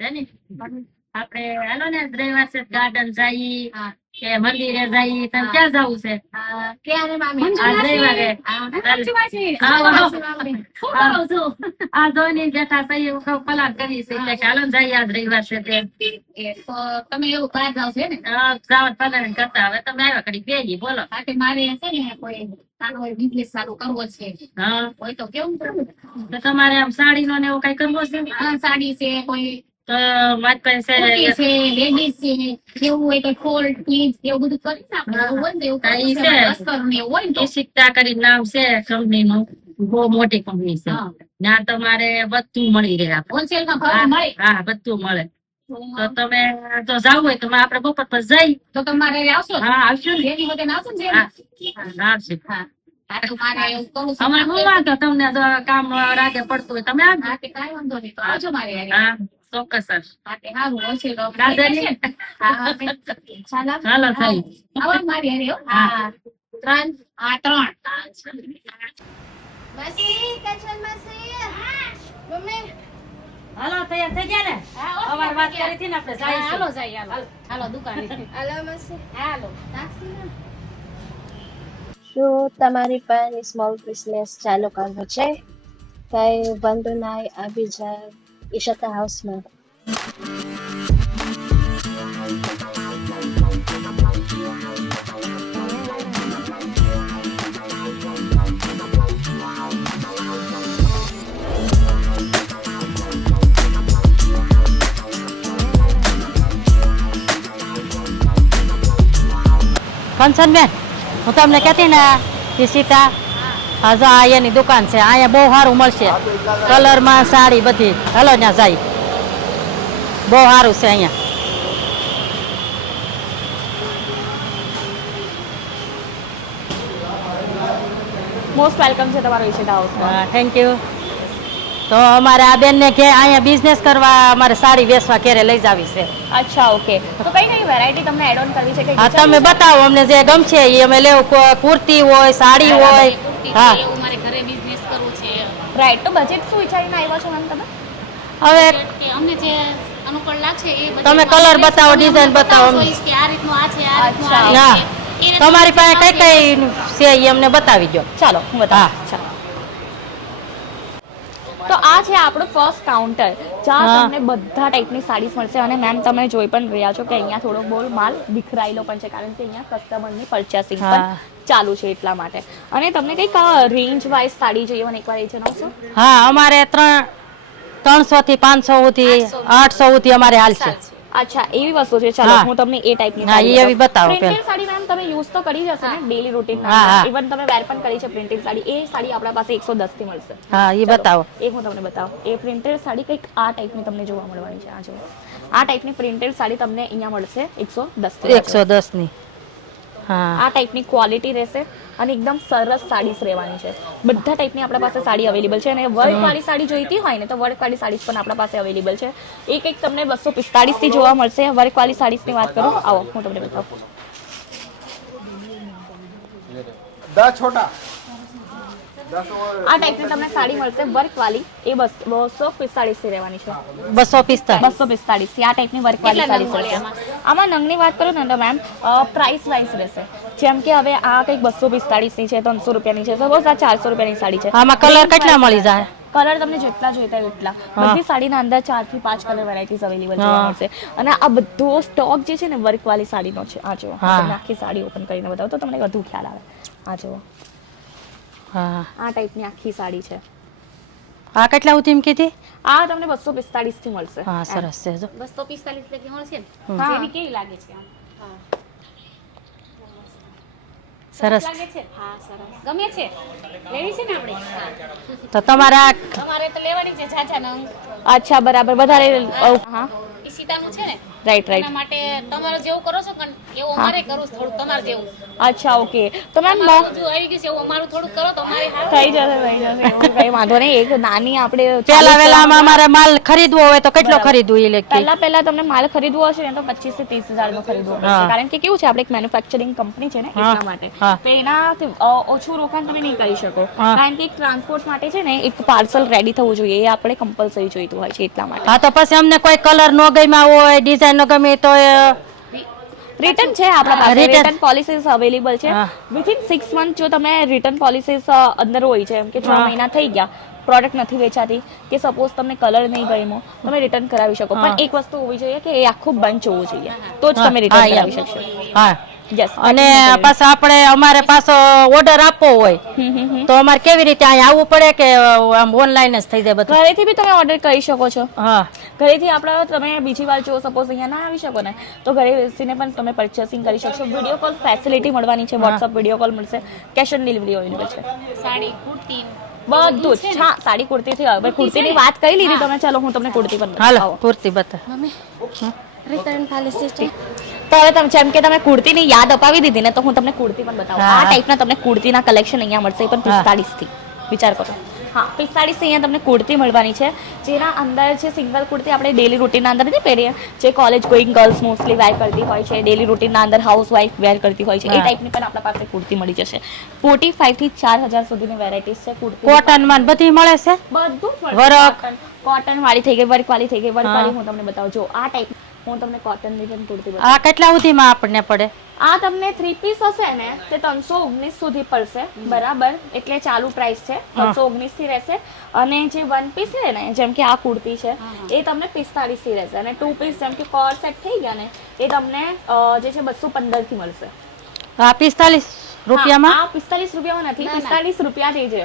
ને આપણે હાલો ને દ્રૈવાસેટ ગાર્ડન જઈ કે મંદિરે જઈ તમે ક્યાં જવું છે આ જોની બેઠા સહી કલાક કરી છે એટલે ચાલો ને જઈએ આજ રવિવાર છે તે તમે એવું બહાર જાવ છો ને જાવત પલાણ કરતા હવે તમે આવ્યા કરી બેગી બોલો મારે છે ને કોઈ બિઝનેસ ચાલુ કરવો છે હા હોય તો કેવું તો તમારે આમ સાડી નો ને એવું કઈ કરવો છે સાડી છે કોઈ તો મારી પાસે છે લેડીઝ છે કેવું હોય તો ફોલ પ્લીઝ એવું બધું કરી આપણે હોય ને એવું કઈ છે અસ્તર ને હોય ને શિકતા કરી નામ છે કંપની નું બહુ મોટી કંપની છે ત્યાં તમારે બધું મળી રહે હોલસેલ માં ભાવ મળે હા બધું મળે તો તમે તો જાવ હોય તો આપણે બપોર પર જઈ તો તમારે આવશો હા આવશો ને એની વગર આવશો ને આવશે હા અમારે હું વાંધો તમને કામ રાગે પડતું હોય તમે કઈ વાંધો નહીં તો આવજો મારે હા ચોક્કસ ચાલો થઈ મારી હા 3 હાલો તૈયાર થઈ ગયા ને અમાર વાત કરી હતી ને આપણે જાય હાલો જાય હાલો દુકાને હાલો મસી હાલો શું તમારી પણ સ્મોલ બિઝનેસ ચાલુ કરવો છે કઈ વાંધો નહીં આવી જાય ઈશતા હાઉસમાં કંચનબેન હું તમને કહેતી ને કે સીતા હા જો અહીંયાની દુકાન છે અહીંયા બહુ સારું મળશે કલરમાં સાડી બધી હાલો ત્યાં જાય બહુ સારું છે અહીંયા મોસ્ટ વેલકમ છે તમારો ઈશિતા હાઉસમાં થેન્ક યુ તો અમારે આ બેનને કે અહીંયા બિઝનેસ કરવા અમારે સાડી વેચવા ક્યારે લઈ જાવી છે અચ્છા ઓકે તો કઈ કઈ વેરાયટી તમને એડ ઓન કરવી છે કે હા તમે બતાવો અમને જે ગમશે એ અમે લેવું કુર્તી હોય સાડી હોય હા મારે ઘરે બિઝનેસ કરવું છે રાઈટ તો બજેટ શું વિચારીને આવ્યા છો મેમ તમે હવે કે અમને જે અનુકૂળ લાગશે એ તમે કલર બતાવો ડિઝાઇન બતાવો કે આ રીતનું આ છે આ રીતનું આ ના છે તમારી પાસે કઈ કઈ છે એ અમને બતાવી દો ચાલો હું બતાવું ચાલો તો આ છે આપણું ફર્સ્ટ કાઉન્ટર જ્યાં તમને બધા ટાઈપની સાડીઝ મળશે અને મેમ તમે જોઈ પણ રહ્યા છો કે અહીંયા થોડો બહુ માલ વિખરાયેલો પણ છે કારણ કે અહીંયા કસ્ટમરની પરચેસિંગ પણ ચાલુ છે એટલા માટે અને તમને કઈક રેન્જ વાઇઝ સાડી જોઈએ મને એકવાર એ જણાવશો હા અમારે 300 થી 500 સુધી 800 સુધી અમારે હાલ છે અચ્છા એવી વસ્તુ છે ચાલો હું તમને એ ટાઈપની હા એવી બતાવો પ્રિન્ટેડ સાડી મેમ તમે યુઝ તો કરી જશે ને ડેલી રૂટીન ઇવન તમે વેર પણ કરી છે પ્રિન્ટેડ સાડી એ સાડી આપણા પાસે 110 થી મળશે હા એ બતાવો એક હું તમને બતાવું એ પ્રિન્ટેડ સાડી કંઈક આ ટાઈપની તમને જોવા મળવાની છે આ જો આ ટાઈપની પ્રિન્ટેડ સાડી તમને અહીંયા મળશે 110 ની હા આ ટાઈપની ક્વોલિટી રહેશે અને એકદમ સરસ સાડીસ રહેવાની છે બધા ટાઈપની આપણા પાસે સાડી અવેલેબલ છે અને વર્ક વાળી સાડી જોઈતી હોય ને તો વર્ક વાળી સાડીસ પણ આપણા પાસે અવેલેબલ છે એક તમને 245 થી જોવા મળશે વર્ક વાળી સાડીસની વાત કરું આવો હું તમને બતાવું આ ટાઈપની તમને સાડી મળશે વર્ક વાળી એ 245 થી રહેવાની છે 245 થી આ ટાઈપની વર્ક વાળી સાડી મળશે આમાં નંગની વાત કરું ને તો મેમ પ્રાઇસ વાઇઝ રહેશે જેમ કે હવે આ કંઈક 245 ની છે 300 રૂપિયાની છે સપોઝ આ 400 રૂપિયાની સાડી છે આમાં કલર કેટલા મળી જાય કલર તમને જેટલા જોઈતા હોય એટલા બધી સાડીના અંદર 4 થી 5 કલર વેરાયટીઝ અવેલેબલ જોવા મળશે અને આ બધો સ્ટોક જે છે ને વર્ક વાળી સાડીનો છે આ જો તમને આખી સાડી ઓપન કરીને બતાવો તો તમને વધુ ખ્યાલ આવે આ જો હા આ ટાઈપની આખી સાડી છે આ કેટલા સુધી એમ કીધી આ તમને 245 થી મળશે હા સરસ છે જો 245 લગી મળશે ને જેવી કેવી લાગે છે આમ હા સરસ લાગે છે હા સરસ ગમે છે લેવી છે ને આપણે તો તમારે તો લેવાની છે જાજા નંગ અચ્છા બરાબર વધારે હા ઈશિતાનું છે ને રાઈટ એના માટે તમારે જેવું કરો છો એવું અમારે કરવું છે થોડું તમારે જેવું. અચ્છા ઓકે તો મેમ અમારું જો આવી ગયું છે એવું અમારું થોડું કરો તો અમારે સારું. થઈ જશે એવું કઈ વાંધો નહીં. એક નાની આપણે પેલા વેલામાં અમારે માલ ખરીદવો હોય તો કેટલો ખરીદવું ઇલેક્ટ્રિક? પહેલા તમને માલ ખરીદવો હશે ને તો 25 થી 30,000 નો ખરીદવો પડશે. કારણ કે કેવું છે આપણે એક મેન્યુફેક્ચરિંગ કંપની છે ને એટલા માટે તો એનાથી ઓછું રોકાણ તમે નહીં કરી શકો. કારણ કે એક ટ્રાન્સપોર્ટ માટે છે ને એક પાર્સલ રેડી થવું જોઈએ એ આપણે કમ્પલસરી જોઈતું હોય છે એટલા માટે. હા તો પછી અમને કોઈ કલર ન ગમ્યા હોય, ડિઝાઇન ન ગમી તો રિટર્ન છે આપણા પાસે. રિટર્ન પોલિસીસ અવેલેબલ છે. વિથિન 6 મંથ જો તમે રિટર્ન પોલિસીસ અંદર હોય છે એમ કે 6 મહિના થઈ ગયા પ્રોડક્ટ નથી વેચાતી કે સપોઝ તમને કલર નહીં ગમ્યો તમે રિટર્ન કરાવી શકો. પણ એક વસ્તુ હોવી જોઈએ કે એ આખું બંચ હોવું જોઈએ તો જ તમે રિટર્ન કરાવી શકશો. હા યસ. અને પાછા આપણે અમારે પાછો ઓર્ડર આપવો હોય તો અમારે કેવી રીતે અહીંયા આવવું પડે કે આમ ઓનલાઈન જ થઈ જાય બધું? ઘરેથી બી તમે ઓર્ડર કરી શકો છો. હા ઘરેથી આપણા તમે બીજી વાર જો સપોઝ અહીંયા ના આવી શકો ને તો ઘરે બેસીને પણ તમે પરચેસિંગ કરી શકશો. વિડીયો કોલ ફેસિલિટી મળવાની છે. વોટ્સઅપ વિડીયો કોલ મળશે. કેશ ઓન ડિલિવરી અવેલેબલ છે. સાડી કુર્તી બધું જ. હા સાડી કુર્તી થી હવે કુર્તીની વાત કરી લીધી તમે. ચાલો હું તમને કુર્તી પણ હાલો બતાવું. કુર્તી બતા. રિટર્ન પોલિસી છે. તો હવે તમે જેમ કે તમે કુર્તીની યાદ અપાવી દીધી ને તો હું તમને કુર્તી પણ બતાવું. આ ટાઈપના તમને કુર્તીના કલેક્શન અહીંયા મળશે એ પણ 45 થી. વિચાર કરો. હા 45 થી અહીંયા તમને કુર્તી મળવાની છે જેના અંદર છે સિંગલ કુર્તી આપણે ડેલી રૂટીનના અંદર નહીં પહેરીએ જે કોલેજ ગોઈંગ ગર્લ્સ મોસ્ટલી વેર કરતી હોય છે. ડેલી રૂટીનના અંદર હાઉસ વાઇફ વેર કરતી હોય છે એ ટાઈપની પણ આપણા પાસે કુર્તી મળી જશે. 45 થી 4,000 સુધીની વેરાયટીઝ છે કુર્તી. કોટન માં બધી મળે છે. બધું જ વર્ક. કોટન વાળી થઈ ગઈ, વર્ક વાળી થઈ ગઈ. વર્ક વાળી હું તમને બતાવું. જો આ ટાઈપ હું તમને કોટન ની પણ કુર્તી બતાવું. આ કેટલા સુધીમાં આપણને પડે? આ તમને 3 પીસ હશે ને તે 319 સુધી પડશે બરાબર. એટલે ચાલુ પ્રાઇસ છે 319 થી રહેશે. અને જે 1 પીસ છે ને જેમ કે આ કુર્તી છે એ તમને 45 થી રહેશે. અને 2 પીસ જેમ કે કોર સેટ થઈ ગયા ને એ તમને જે છે 215 થી મળશે. આ 45 રૂપિયામાં? આ 45 રૂપિયામાં નથી, 45 રૂપિયાથી છે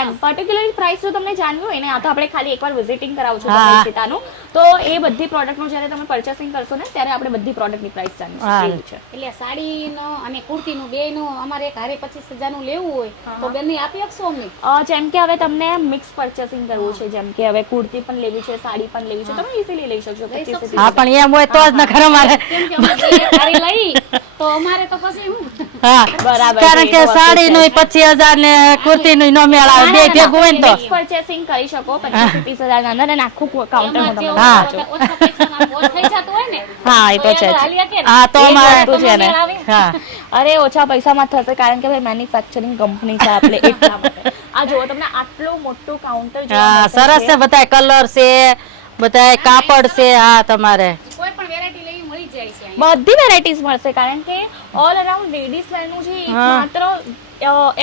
એમ. પર્ટિક્યુલરલી પ્રાઇસ જો તમને જાણવી હોય ને આ તો આપણે ખાલી એકવાર વિઝિટિંગ કરાવું છું તમને ઈશિતાનું તો એ બધી પ્રોડક્ટનું જ્યારે તમે પરચેસિંગ કરશો ને ત્યારે આપણે બધી પ્રોડક્ટની પ્રાઇસ જાણીશું. એવું છે. એટલે સાડીનો અને કુર્તીનું બેયનું અમારે એક હારે 25,000 નું લેવું હોય તો બેને આપી આપશો અમને? જેમ કે હવે તમને મિક્સ પરચેસિંગ કરવું છે જેમ કે હવે કુર્તી પણ લેવી છે સાડી પણ લેવી છે તમે ઈઝીલી લઈ શકશો. 25 થી હા પણ એમ હોય તો જ ન ખરો મારે. કેમ કે અમે બે હારે લઈ તો અમારે તો પછી હું હા બરાબર. કારણ કે સાડી નું 25,000 ને કુર્તી નું નો મેળ આવે. બે ભેગું હોય ને તો પરચેસિંગ કરી શકો 25 થી 30,000 ના અંદર અને આખું કાઉન્ટર એમાં હું જે તમને ઓછા પૈસામાં ઓછ થઈ જતું હોય ને હા એ તો છે જ. હાલ્યા કે હા તો એ જ અમારે વસ્તુ છે ને. હા અરે ઓછા પૈસામાં થશે કારણ કે ભાઈ મેન્યુફેક્ચરિંગ કંપની છે આપણે એટલા માટે. આ જો તમને આટલું મોટું કાઉન્ટર હા સરસ છે. બધા કલર છે, બધા કાપડ છે. હા તમારે કોઈ પણ વેરાયટી લેવી મળી જાય છે અહીંયા. બધી વેરાયટીઝ મળશે કારણ કે ઓલ અરાઉન્ડ લેડીઝ વેર નું જે માત્ર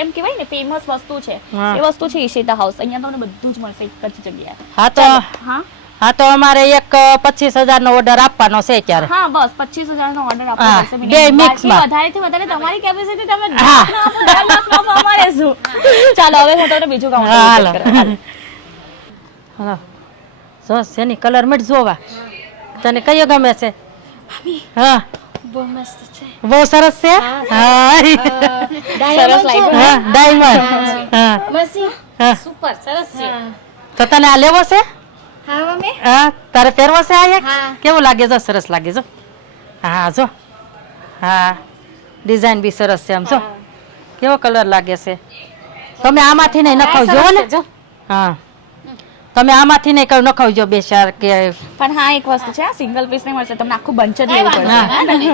એમ કહેવાય ને ફેમસ વસ્તુ છે એ વસ્તુ છે ઈશિતા હાઉસ. અહીંયા તમને બધું જ મળશે એક જ જગ્યાએ. હા તો હા હા તો અમારે એક 25,000 નો ઓર્ડર આપવાનો છે ત્યારે. હા બસ 25,000 નો ઓર્ડર આપવો હા, પડશે બે minimum. mix માં. બાકી વધારેથી વધારે તમારી કેપેસિટી તમે 10 લાખ નો આપો, 10 લાખ નો આપો, અમારે શું. ચાલો હવે હું તમને બીજું હાલો. કાઉન્ટર કરાવું. હા જો શેની કલર મત જોવા. તને કયો ગમે છે? હા બહુ મસ્ત છે. બહુ સરસ છે. હા સરસ લાગ્યું. હા ડાયમંડ. હા મસી. હા સુપર સરસ છે. તો તને આ લેવો છે? હા મમ્મી. હા તારે પહેરવો છે આ એક? હા. કેવું લાગે? જો સરસ લાગે જો. હા જો હા ડિઝાઇન બી સરસ છે. આમ જો કેવો કલર લાગે છે. તમે આમાંથી નહીં નખાવજો ને. હા તમે આમાંથી નહીં કઈ નખાવજો બે ચાર કે. પણ હા એક વસ્તુ છે સિંગલ પીસ નહીં મળશે તમને આખું બંચ જ લેવું પડશે.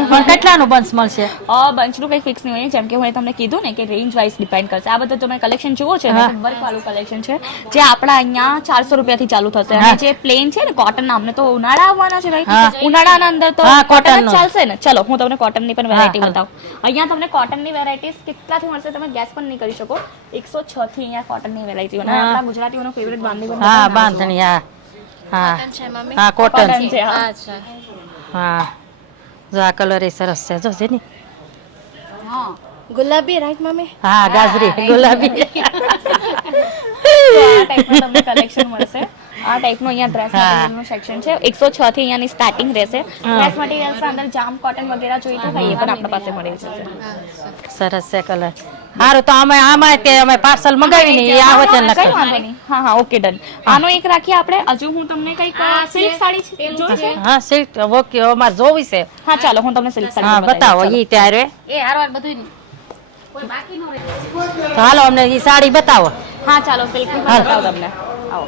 પણ કેટલાનું બંચ મળશે? બંચનું કંઈ ફિક્સ નહીં હોય જેમ કે હું તમને કીધું ને કે રેન્જ વાઇઝ ડિપેન્ડ કરશે. આ બધું તમે કલેક્શન જુઓ છો ને વર્ક વાળું કલેક્શન છે જે આપણા અહીંયા 400 રૂપિયાથી ચાલુ થશે. અને જે પ્લેન છે ને કોટન અમને તો ઉનાળા આવવાના છે ભાઈ ઉનાળાના અંદર તો કોટન જ ચાલશે ને. ચલો હું તમને કોટનની પણ વેરાયટી બતાવું. અહીંયા તમને કોટનની વેરાયટીઝ કેટલાથી મળશે તમે ગેસ પણ નહીં કરી શકો. 106 થી અહીંયા કોટનની વેરાયટી અને આપણા ગુજરાતીઓનો ફેવરેટ બાંધણી હા બાંધણી. હા હા છે મમ્મી. હા કોટન. છે હા. અચ્છા. હા જો આ કલર એ સરસ છે જો જેની. હા ગુલાબી રાઈટ મમ્મી. હા ગાજરી ગુલાબી. તો આ ટાઈપનું તમને કલેક્શન મળશે. આ ટાઈપનું અહીંયા ડ્રેસ મટીરિયલનું સેક્શન છે 106 થી અહીંયાની સ્ટાર્ટિંગ રહેશે ડ્રેસ મટીરિયલ્સ અંદર જામ કોટન વગેરે જોઈતું હોય એ પણ આપણા પાસે મળી જશે સરસ છે કલર. સારું તો આમાં તે અમે પાર્સલ મંગાવીને એ આ વચ્ચે કઈ લખો. વાંધો નહીં હા ઓકે ડન આનો એક રાખીએ આપણે હજુ હું તમને કઈક સિલ્ક સાડી જોઈ છે હા સિલ્ક ઓકે અમારે જોવી છે. હા ચાલો હું તમને સિલ્ક હા સાડી બતાવો ઈ ત્યારે. એ હારવાર બધું કોઈ બાકી ન રહે. તો હાલો અમને ઈ સાડી બતાવો. હા ચાલો સિલ્ક ની પણ બતાવો તમને આવો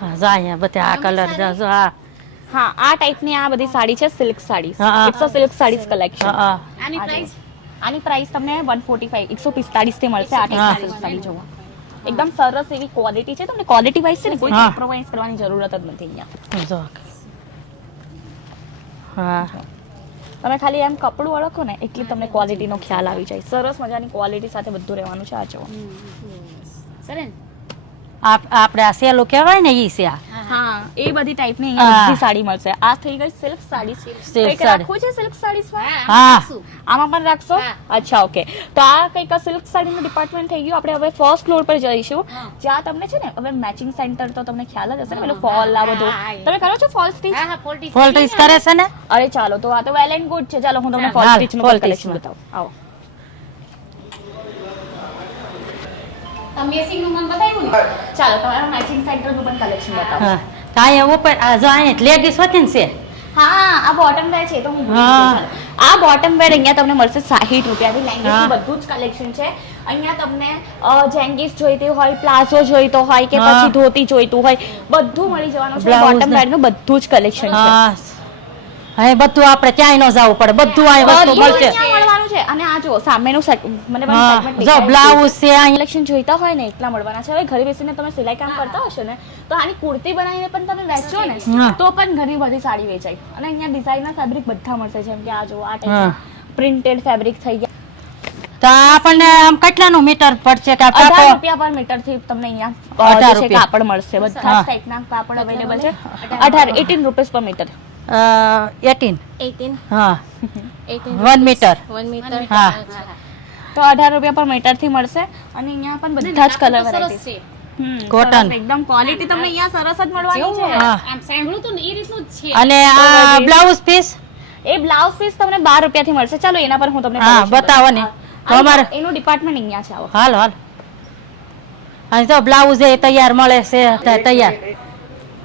હા જા અહીંયા બધા આ કલર જો હા હા આ ટાઈપની આ બધી સાડી છે સિલ્ક સાડી હા. It's a silk saris collection હા આની પ્રાઇસ આની પ્રાઇસ તમને 145 145 થી મળશે આ ટાઈપની સિલ્ક સાડી જોવો એકદમ સરસ એવી ક્વોલિટી છે તમને ક્વોલિટી વાઇઝ છે ને કોઈ હા. કોમ્પ્રોમાઇઝ કરવાની જરૂરત જ નથી અહીંયા જો હા તમે ખાલી એમ કપડું ઓળખો ને એટલી તમને ક્વોલિટીનો ખ્યાલ આવી જાય સરસ મજાની ક્વોલિટી સાથે બધું રહેવાનું છે આ જોવો સરે આપણે આ સેલો કહેવાય ને ઈ છે આ. હા એ બધી ટાઈપની અહીંયા હા. બધી સાડી મળશે આ થઈ ગઈ સિલ્ક સાડી Silk કંઈક સાડી. રાખવું છે સિલ્ક સાડીઝમાં હા આમાં પણ રાખશો હા. અચ્છા ઓકે તો આ કંઈક સિલ્ક સાડીનું ડિપાર્ટમેન્ટ થઈ ગયું આપણે હવે ફર્સ્ટ ફ્લોર પર જઈશું જ્યાં તમને છે ને હવે મેચિંગ સેન્ટર તો તમને ખ્યાલ જ હશે ને પેલું ફોલ આ બધું હા, હા. તમે કરો છો ફોલ સ્ટીચ હા હા ફોલ્ટી ફોલ ટીચ કરે છે ને. અરે ચાલો તો આ તો વેલ એન્ડ ગુડ છે ચાલો હું તમને ફોલ હાલ, સ્ટીચ નું fall કલેક્શન stitch બતાવું આવો તમે મેસિંગ નું મને બતાવ્યું ને ચાલો તમારા મેચિંગ સેન્ટર નું પણ કલેક્શન બતાવો હા તો અહીંયા ઉપર આ જો અહીંયા લેગીસ હોતી ને છે. હા આ બોટમ વેર છે તો હું ભૂલી ગઈ હા. ચાલો. આ બોટમ વેર અહીંયા તમને મળશે 60 રૂપિયાથી લેંગીસ હા. બધું જ કલેક્શન છે અહીંયા તમને જેંગીસ જોઈતી હોય પ્લાઝો જોઈતો હોય કે હા. પછી ધોતી જોઈતું હોય બધું મળી જવાનું છે Blouse બોટમ ને- વેર નું બધું જ કલેક્શન છે હા અહીં બધું આપણે ક્યાંય ન જવું પડે બધું અહીં વસ્તુ બધું મળશે. અહીંયા મળવાનું છે અને આ જો સામેનું મને પણ હા segment જો દેખાય છે. બ્લાઉઝ છે અહીંયા. કલેક્શન જોઈતા હોય ને એટલા મળવાના છે હવે ઘરે બેસીને તમે સિલાઈ કામ કરતા હશો ને તો આની કુર્તી બનાવીને પણ તમે વેચો ને હા. તો પણ ઘણી બધી સાડી વેચાય અને અહીંયા ડિઝાઇનના ફેબ્રિક બધા મળશે જેમ કે આ જો આ હા. ટાઈપ પ્રિન્ટેડ ફેબ્રિક થઈ ગયા તો આપણને આમ કેટલાનું મીટર પડશે કે 18 કાપડ? રૂપિયા પર મીટર થી તમને 18 અહીંયા જે છે રૂપિયા. કાપડ મળશે બધા હા. જ ટાઈપના કાપડ અવેલેબલ છે 18 રૂપીસ પર મીટર 18 18 હા 18 1 મીટર 1 મીટર હા તો 18 રૂપિયા પર મીટર થી મળશે અને અહીંયા પણ બધા જ કલર સરસ વેરાયટી છે Cotton. એકદમ ક્વોલિટી તમને અહીંયા સરસ જ મળવાની છે હા. આમ સાંભળ્યું તું ને એ રીતનું જ છે અને આ બ્લાઉઝ પીસ એ બ્લાઉઝ પીસ તમને 12 રૂપિયાથી મળશે ચાલો એના પર હું તમને હા collection બતાવો ને તો બતાવું. અમારે એનું ડિપાર્ટમેન્ટ અહીંયા છે આવો હાલ હાલ અહીં તો બ્લાઉઝ એ તૈયાર મળે છે તૈયાર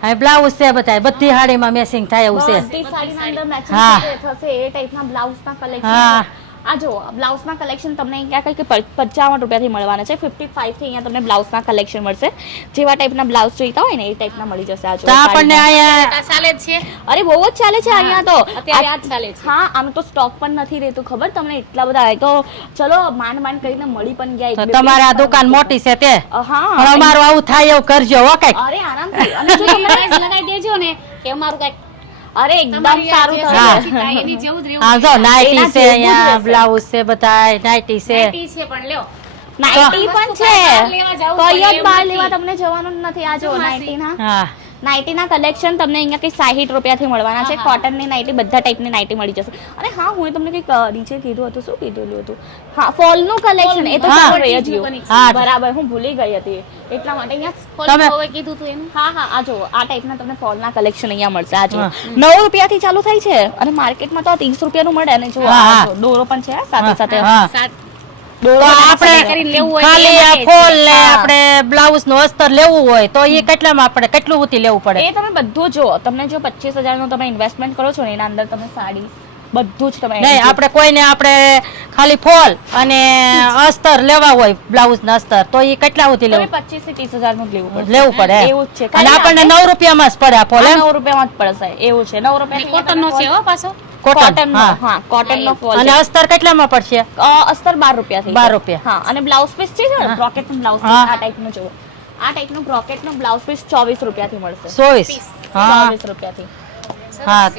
અહીં બ્લાઉઝ છે બધા બધી હાડીમાં મેચિંગ થાય એવું છે. બધી સાડીના અંદર મેચિંગ હા. થશે એ ટાઈપના બ્લાઉઝના હા. કલેક્શન આ જો બ્લાઉઝના કલેક્શન તમને અહીંયા કંઈક 55 રૂપિયાથી મળવાના છે 55 થી અહીંયા તમને બ્લાઉઝના કલેક્શન મળશે જેવા ટાઈપના બ્લાઉઝ જોઈતા હોય ને એ ટાઈપના મળી જશે આ જો તો આપણને અહીંયા આ ચાલે જ છે અરે બહુ જ ચાલે છે અહીંયા તો અત્યારે આ જ ચાલે છે હા આમ તો સ્ટોક પણ નથી રહેતું ખબર તમને એટલા બધા હોય તો ચલો માંડ કરીને મળી પણ ગયા તો એક બે તમારે આ piece દુકાન પણ મોટી છે તે હા પણ અમારું આવું થાય એવું કરજો હો કઈક. અરે આરામથી અને જો તમને પ્રાઇસ લગાવી દેજો ને કે અમારું કઈક અરે એકદમ તમારી આ સારું જે થશે હા. વ્યવસ્થિત થાય એની જેવું જ રહેવું હા જો નાઇટી એના છે જેવું જ અહીંયા રહેશે. બ્લાઉઝ છે બધા નાઇટી છે નાઇટી છે પણ લ્યો નાઇટી પણ વસ્તુ બહાર લેવા છે જવું કઈ પડે જ એવું બહાર નથી. લેવા તમને જવાનું જ નથી આ જો શું માસી? નાઇટીના હા નાઇટીના કલેક્શન તમને અહીંયા કઈ 60 રૂપિયાથી મળવાના છે કોટનની નાઇટી બધા ટાઈપની નાઇટી મળી જશે અને હા હું તમને કઈક નીચે કીધું હતું શું કીધું હતું હા ફોલનું કલેક્શન એ તો હા. ચાલો રહી જ ગયું. હા. બરાબર હું ભૂલી ગઈ હતી એટલા માટે અહીંયા ફોલ હવે કીધું તું એનું હા હા આ જો આ ટાઈપના તમને ફોલના કલેક્શન અહીંયા મળશે આ જો હા. 9 રૂપિયાથી ચાલુ થાય છે અને માર્કેટમાં તો 30 રૂપિયાનું મળે અને જો હા, આ હા. જો દોરો પણ છે સાથે સાથે હા સાત તો આપણે કરીને લેવું હોય ખાલી તો આ એમાં ફોલ ને હા. આપણે બ્લાઉઝ નું અસ્તર લેવું હોય તો એ કેટલામાં આપણે કેટલું ઉતી લેવું પડે? એ તમે બધું જો તમને જો 25,000 નું તમે ઇન્વેસ્ટમેન્ટ કરો છો ને એના અંદર તમે સાડી બધું જ તમે નહીં આપણે કોઈને આપણે ખાલી ફોલ અને અસ્તર લેવા હોય બ્લાઉઝ ના અસ્તર તો એ કેટલા ઉતી તમે લેવું 25 થી 30,000 નું જ લેવું પડશે લેવું પડે એમ. એવું જ છે અને આપણને 9 રૂપિયામાં જ પડે આ ફોલ એમ 9 રૂપિયામાં જ પડશે એવું છે 9 રૂપિયા કોટન નો છે હો પાછો કોટન નો હા. હા કોટન નો ફોલ અને અસ્તર કેટલામાં પડશે? અસ્તર 12 રૂપિયાથી 12 રૂપિયા. હા અને બ્લાઉઝ પીસ છે ને બ્રોકેટ નું બ્લાઉઝ હા. આ ટાઈપ નું જો આ ટાઈપ નું બ્રોકેટ નું બ્લાઉઝ પીસ 24 રૂપિયાથી મળશે 24 હા 24 રૂપિયાથી હા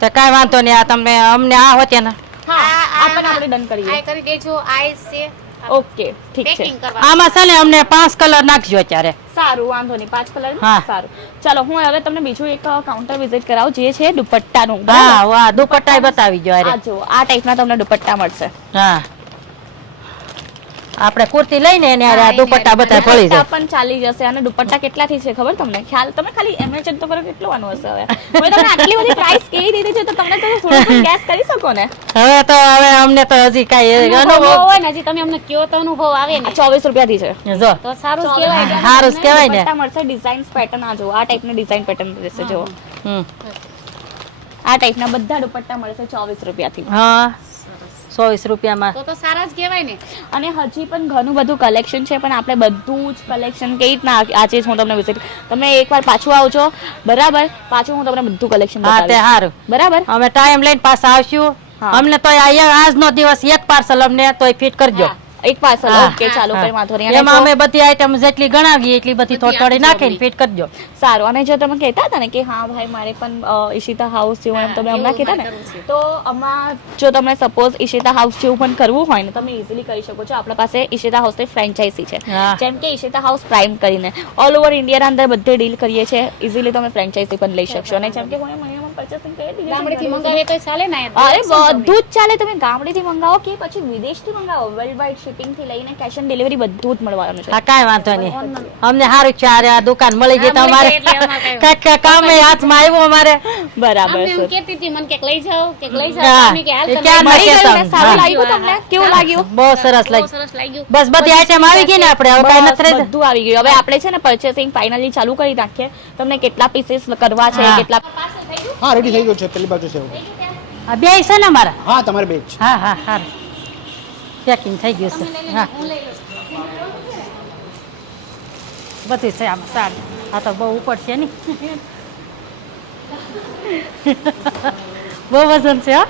તો કાંઈ વાંધો નહીં આ તમને અમને આ હોતે ને હા આ પણ આપણે ડન કરીએ આ કરી દેજો આઈસ છે ઓકે ઠીક છે પેકિંગ કરવા આમાં છે ને અમને 5 કલર નાખજો અત્યારે. સારું વાંધો નહીં 5 કલર હા. સારું ચાલો હું હવે તમને બીજું એક કાઉન્ટર વિઝિટ કરાવું જે છે દુપટ્ટાનું હા વાહ દુપટ્ટા બતાવી જો આ અરે જો આ ટાઈપના તમને દુપટ્ટા મળશે હા આપણે કુર્તી લઈને એને હારે આ હા, દુપટ્ટા બધા ભળી દુપટ્ટા જાય પણ ચાલી જશે અને દુપટ્ટા કેટલાથી છે ખબર તમને ખ્યાલ તમે ખાલી એમએચ તો કરો કેટલું આનું હશે હવે હવે તમને આટલી બધી પ્રાઇસ કેવી દીધી છે તો તમને તો થોડું ગેસ કરી શકો ને હવે અમને તો હજી કાંઈ અનુભવ અનુભવ હોય ને હજી તમે અમને કયો તો અનુભવ આવે ને 24 રૂપિયાથી છે જો તો સારું જ કહેવાય ને. સારું જ કહેવાય ને દુપટ્ટા મળશે ડિઝાઇન્સ પેટર્ન આ જો આ ટાઈપની ડિઝાઇન પેટર્ન રહેશે જો હમ. આ ટાઈપના બધા દુપટ્ટા મળશે 24 રૂપિયાથી હા 24 રૂપિયામાં તો સારા જ કહેવાય ને. અને હજી પણ ઘણું બધું કલેક્શન છે પણ આપણે બધું જ કલેક્શન કેવી રીતના આજે જ હું તમને વિઝિટ તમે એકવાર પાછું આવજો બરાબર પાછું હું તમને બધું કલેક્શન હા તે સારું બરાબર અમે ટાઈમ લઈને પાછા આવશું હા. અમને તો આજનો દિવસ એક પાર્સલ અમને તોય ફિટ કરજો એક પાર્સલ હા, ઓકે ચાલો હા. કઈ વાંધો નહીં અને એમાં જો- અમે બધી આઈટમ જેટલી ગણાવીએ એટલી બધી થોડી નાખીને ફિટ કરજો સારું અને જો તમે કહેતા હતા ને કે હા ભાઈ મારે પણ ઈશિતા હાઉસ જેવું એમ તમે હમણાં કહેતા ને તો આમાં જો તમને સપોઝ ઈશિતા હાઉસ જેવું પણ કરવું હોય ને તમે ઇઝીલી કરી શકો છો આપણા પાસે ઈશિતા હાઉસની ફ્રેન્ચાઇઝી છે હા. જેમ કે ઈશિતા હાઉસ પ્રાઇમ કરીને ઓલ ઓવર ઇન્ડિયાના અંદર બધે ડીલ કરીએ છીએ ઇઝીલી તમે ફ્રેન્ચાઇઝી પણ લઈ શકશો અને જેમ કે હું મિનિમમ પર્ચેસિંગ કરી દીધી છે. ગામડેથી મંગાવે તો ચાલે ને અરે બધું જ ચાલે તમે ગામડેથી મંગાવો કે પછી વિદેશથી મંગાવો વર્લ્ડ વાઇડ શિપિંગ થી લઈને કેશ ઓન ડિલિવરી બધું જ મળવાનું છે હા કાંઈ વાંધો નહીં અમને સારું છે આ દુકાન મળી ગઈ તો અમારે કાંઈક કામ હાથમાં આવ્યું અમારે બરાબર આમ છે એમ કહેતી હતી મને કે લઈ જાઓ હા. અમે કે હાલ એ તમે ક્યાં મળી ના ગયું ને કહેતા. સારું હા. લાગ્યું તમને કેવું લાગ્યું બહુ સરસ બહુ લાગ્યું સરસ લાગ્યું. બસ બધી આઈટમ આવી ગઈ ને આપણે હવે કાંઈ નથી બસ રહી બધું આવી ગયું હવે આપણે છે ને પર્ચેસિંગ ફાઇનલી ચાલુ કરી નાખીએ તમને કેટલા પીસીસ કરવા છે હા. કેટલા હા રેડી થઈ ગયું છે પેલી બાજુ છે આ બે છે ને અમારા હા તમારે બે જ હા હા હા પેકિંગ થઈ ગયું છે હા બધું છે આમ સારું આ તો બહુ ઉપર છે ને બહુ વજન છે હા